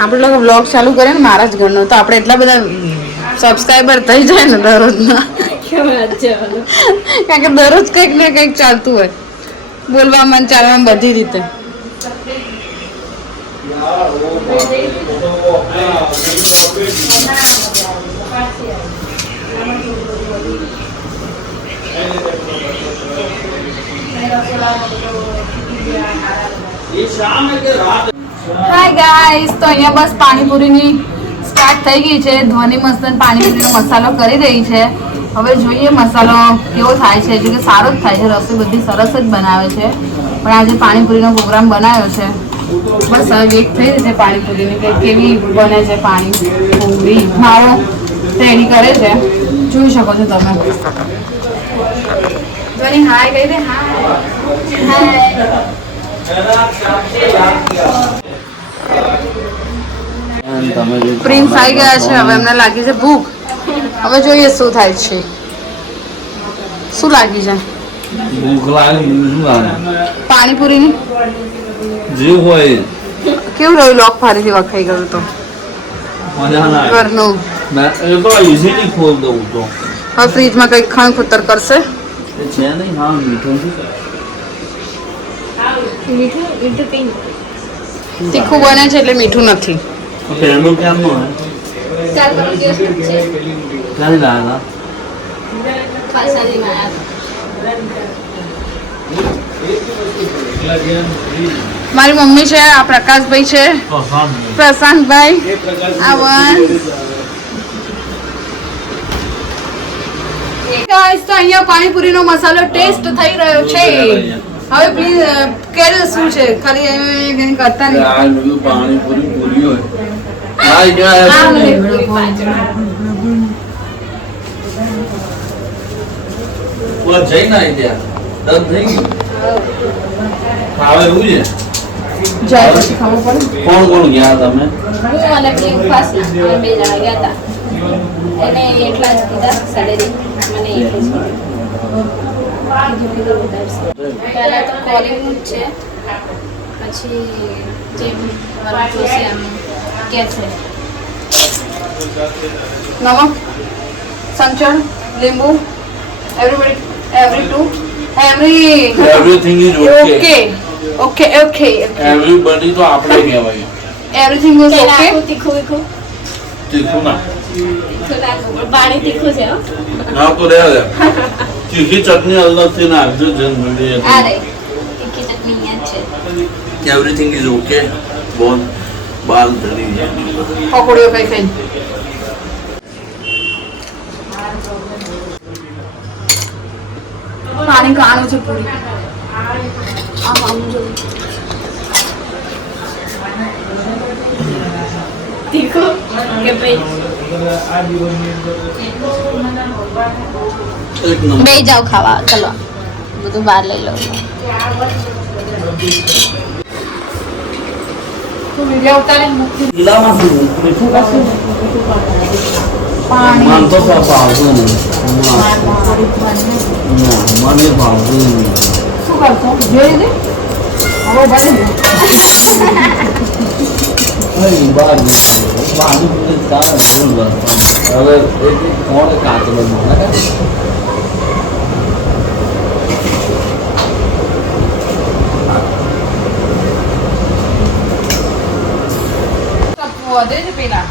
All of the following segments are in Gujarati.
આપણે લોકો વ્લોગ ચાલુ કરે ને મારા જ ઘરનો તો આપણે એટલા બધા સબસ્ક્રાઈબર થઈ જાય ને દરરોજના કારણ કે દરરોજ કંઈક ને કંઈક ચાલતું હોય બોલવામાં ચાલવામાં બધી રીતે હાય ગાઈસ તો અહીંયા બસ પાણીપુરીની સ્ટાર્ટ થઈ ગઈ છે. ધ્વનિ મસ્તન પાણીપુરીનો મસાલો કરી રહી છે. હવે જોઈએ મસાલો કેવો થાય છે. એટલે કે સારો જ થાય છે. રસોઈ બધી સરસ જ બનાવે છે. પણ આજે પાણીપુરીનો પ્રોગ્રામ બનાવ્યો છે. બસ હવે વેટ થઈ રહી છે પાણીપુરીની કે કેવી બને છે. પાણીપુરી માવો રેડી કરે છે. જોઈ શકો છો તમે. ધ્વનિ હાય કહી દે. હાય પ્રિન્સ આવી ગયા છે. હવે એમને લાગી છે ભૂખ. હવે જોઈએ શું થાય છે. શું લાગી છે? ભૂખ લાગે પાણીપુરીની જે હોય કેવું રહ્યું? લોક ફરીથી વખાઈ ગયું તો મજા ના આવે. ઘરનું એ તો ઇઝીલી ખોલ દઉં તો હવે ફ્રીજમાં કંઈક ખાણ ખુતર કરશે. એ છે નહીં. હા મીઠું તીખું બને છે એટલે મીઠું નથી. પહેલું ક્યારનું હોય? ક્યારે લાયા મારી મમ્મી છે. આ પ્રકાશભાઈ છે. પ્રશાંતભાઈ આ વંશ તો અહીંયા પાણીપુરીનો મસાલો ટેસ્ટ થઈ રહ્યો છે. હવે પ્લીઝ કે શું છે? ખાલી એમ કરતા નહીં. આ બધું પાણીપુરી પૂરી હોય. જઈને આવી ત્યાં દસ થઈ ગયું. હવે એવું છે. કોણ કોણ ગયા તમે? હું અને બ્રેકફાસ્ટ બે જણા ગયા હતા. એને એટલા જ કીધા સાડે મને પહેલા તો કોલિંગનું જ છે. પછી જે વર્ક જોશે એમ કે છે નમક સંચળ લીંબુ Everything is okay. Okay. Everybody તો આપણે કહેવાય. Everything is okay. તીખું તીખું ના પાણી તીખું છે. ના તો રહે દે. તીખી ચટણી અલગથી નાખજો જનરલી. અરે તીખી ચટણી અહીંયા છે. Everything is okay. બોલ બાલ ધરી જાય. પકોડીઓ કઈ કઈ પાણી કાણું છે પૂરી. તીખું કે ભાઈ એક નંબર. બે જાવ ખાવા. ચલો બધું બહાર લઈ લો. ગિલામાં શું મીઠું કાશું? માન તો સા ભાવતું નહીં. ના મને ભાવતું નહીં. શું કરશો? જોઈ દે હવે ભલે નહીં બહાર પાણી પીને ચાલે ફૂલ બસ. હવે એક કોણ કાચલો મને વધે છે પેલા.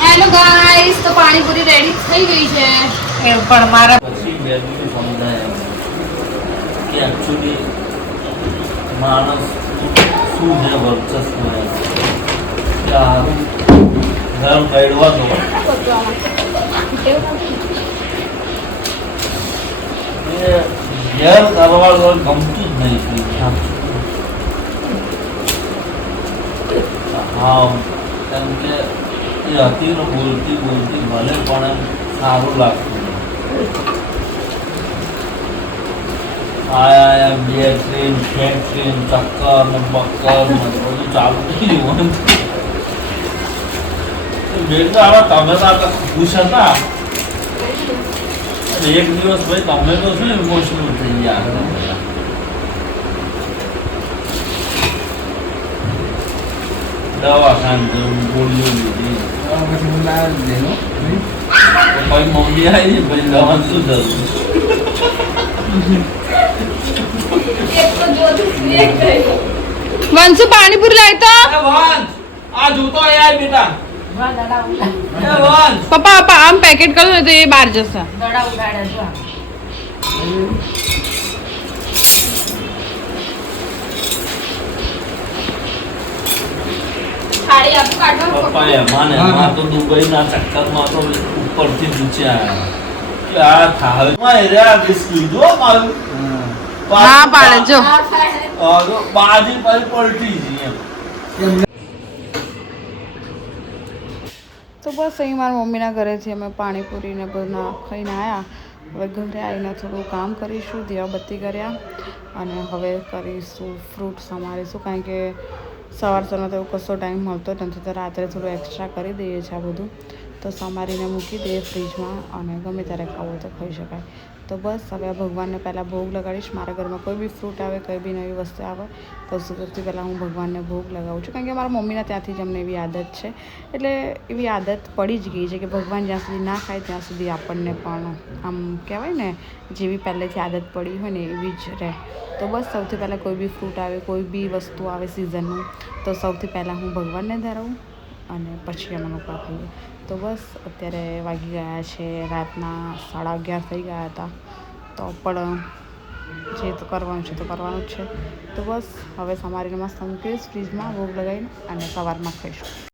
હેલો ગાઈસ તો પાણીપુરી રેડી થઈ ગઈ છે. પણ મારા પછી બેબી સમજાય કે એકચ્યુઅલી માણસ શું છે વર્ચસ્વ કે હારું ઘર મેળવા દો એ ઘેર કરવા ગમતું જ નહીં. હા કેમ કે એ હતી ને બોલતી ભલે પણ એમ સારું લાગતું. આયા બે ટ્રેન ચક્કર ને બક્કર ને બધું ચાલુ થઈ ગયું. બેટા હવે તમે તો આટલા ખુશ હતા. એક દિવસ ભાઈ તમે તો શું ઇમોશનલ થઈ ગયા. દવાખાને ગોળીઓ લીધી પછી હું લાવ્યો જ લેનો ભાઈ મમ્મી આવી ભાઈ દવા શું જરૂર વંશુ પાણીપુરી લાવી તો આ જોતો યાર બેટા પપ્પા પપ્પા આમ પેકેટ કરો ને તો એ બહાર જશે થાળી આપું કાઢવા પપ્પાએ માને માં તો દુબઈના ચક્કરમાં તો ઉપરથી નીચે આવ્યા કે આ થાળ માં રે બિસ્કિટ જો મારું હા પાડે જો બાજી પર પલટી જી એમ તો બસ અહીં મારા મમ્મીના ઘરેથી અમે પાણીપુરીને બધું ખાઈને આવ્યા હવે ઘરે આવીને થોડું કામ કરીશું દીવાબત્તી કર્યા અને હવે કરીશું ફ્રૂટ સમારીશું કારણ કે સવારમાં તો એવું કશો ટાઈમ મળતો જ નથી તો રાત્રે થોડું એક્સ્ટ્રા કરી દઈએ છીએ આ બધું તો સમારીને મૂકી દઈએ ફ્રીજમાં અને ગમે ત્યારે ખાવું હોય તો ખાઈ શકાય તો બસ હવે ભગવાનને પહેલાં ભોગ લગાડીશ મારા ઘરમાં કોઈ બી ફ્રૂટ આવે કોઈ બી નવી વસ્તુ આવે તો સૌથી પહેલાં હું ભગવાનને ભોગ લગાવું છું કારણ કે મારા મમ્મીના ત્યાંથી જ અમને એવી આદત છે એટલે એવી આદત પડી જ ગઈ છે કે ભગવાન જ્યાં સુધી ના ખાય ત્યાં સુધી આપણને પણ આમ કહેવાય ને જેવી પહેલેથી આદત પડી હોય ને એવી જ રહે તો બસ સૌથી પહેલાં કોઈ બી ફ્રૂટ આવે કોઈ બી વસ્તુ આવે સિઝનનું તો સૌથી પહેલાં હું ભગવાનને ધરાવું અને પછી અમે લોકો ખાઈએ તો બસ અત્યારે વાગી ગયા છે રાતના 11:30 થઈ ગયા હતા તો પણ જે તો કરવાનું છે તો કરવાનું જ છે તો બસ હવે સમારીને મસ્ત મૂકીશ ફ્રીજમાં ભોગ લગાવીને અને સવારમાં ખાઈશું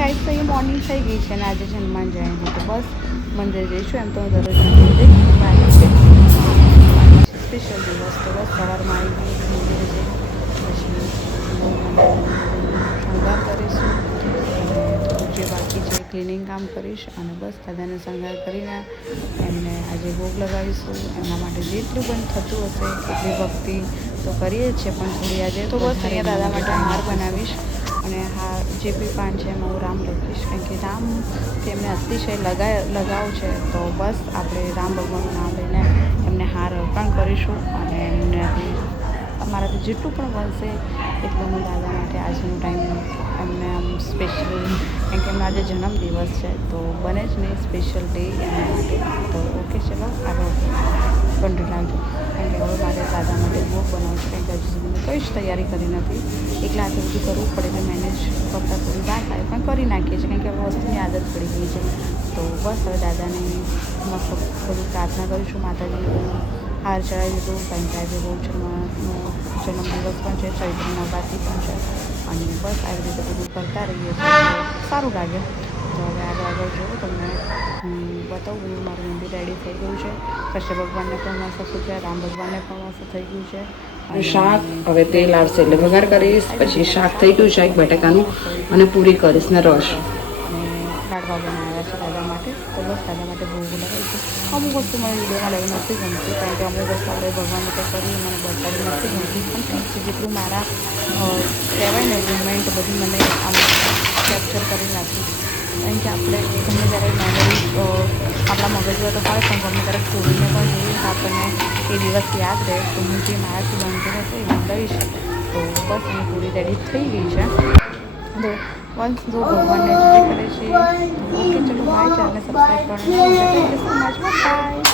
ગાઈસ તો એ મોર્નિંગ થઈ ગઈ છે અને આજે હનુમાન જયંતિ તો બસ મંદિર જઈશું એમ તો હું દરરોજ મંદિર સ્પેશિયલ દિવસ તો બસ સવારમાં આવી મંદિરે જઈ પછી શણગાર કરીશું અને થોડું જે બાકી છે ક્લિનિંગ કામ કરીશ અને બસ દાદાને શણગાર કરીને એમને આજે ભોગ લગાવીશું એમના માટે જેટલું પણ થતું હશે એટલી ભક્તિ તો કરીએ જ છીએ પણ થોડી આજે તો બસ અહીંયા દાદા માટે હાર બનાવીશ અને હા જે બી પાન છે એમાં હું રામ લખીશ કારણ કે રામ તેમને અતિશય લગાવ છે તો બસ આપણે રામ ભગવાનનું નામ લઈને એમને હાર અર્પણ કરીશું અને એમને અમારાથી જેટલું પણ બનશે એટલું હું દાદા માટે આજનો ટાઈમ એમને આમ સ્પેશિયલ કારણ કે એમનો આજે જન્મદિવસ છે તો બને જ નહીં સ્પેશિયલ ડે એમના માટે તો ઓકે ચલો આગળ કન્ટિન્યુ રાખજો કારણ કે હવે મારે દાદા માટે ભોગ બનાવું છે કારણ કે હજુ સુધી મેં કંઈ જ તૈયારી કરી નથી એકલા હાથે બધું કરવું પડે એટલે મેનેજ કરતાં થોડી વાર થાય પણ કરી નાખીએ છીએ કારણ કે હવે વસ્તુની આદત પડી ગઈ છે તો બસ હવે દાદાને મસ્ત બધું પ્રાર્થના કરીશું માતાજી હાર ચડાવી દીધું કારણ કે આજે બહુચરમાંનો જન્મદિવસ પણ છે ચૈત્ર નવરાત્રિ પણ છે અને બસ આવી રીતે બધું કરતા રહીએ છીએ તો સારું લાગે તો હવે આગળ જુઓ તમને બતાવું બધું મારું મંદિર રેડી થઈ ગયું છે કૃષ્ણ ભગવાનને પણ મસ્ત છે રામ ભગવાનને પણ મસ્ત થઈ ગયું છે શાક હવે તેલ આવશે એટલે વઘાર કરીશ પછી શાક થઈ ગયું શાક બટાકાનું અને પૂરી કરીશ ને રસ અને લાડવા બનાવ્યા છે દાદા માટે તો બસ દાદા માટે ભોગ લગાવીશું. અમુક વસ્તુ મને વિડીયોમાં લઈ નથી ગમતી, કારણ કે અમુક વસ્તુ આપણે ભગવાન માટે કરી મને બતાવી નથી ગમતી. પણ ઠીક છે, જેટલું મારા કહેવાય ને મુમેન્ટ બધી મને આમ કેપ્ચર કરી નાખી. કારણ કે આપણે ગમે ત્યારે મેમરી આપણા મગજમાં તો હોય, પણ ગમે ત્યારે ખોલીને પણ જોઈએ તો આપણને એ દિવસ યાદ રહે. તો હું જે મારાથી બનતું હતો એ મંગાવીશ. તો બસ અહીં પૂરી રેડી થઈ ગઈ છે. તો વન્સ જો ભગવાનને જય કરે છે. ઓકે, ચલો બાય. ચેનલને સબસ્ક્રાઈબ કરવાનું. Thank you so much. By.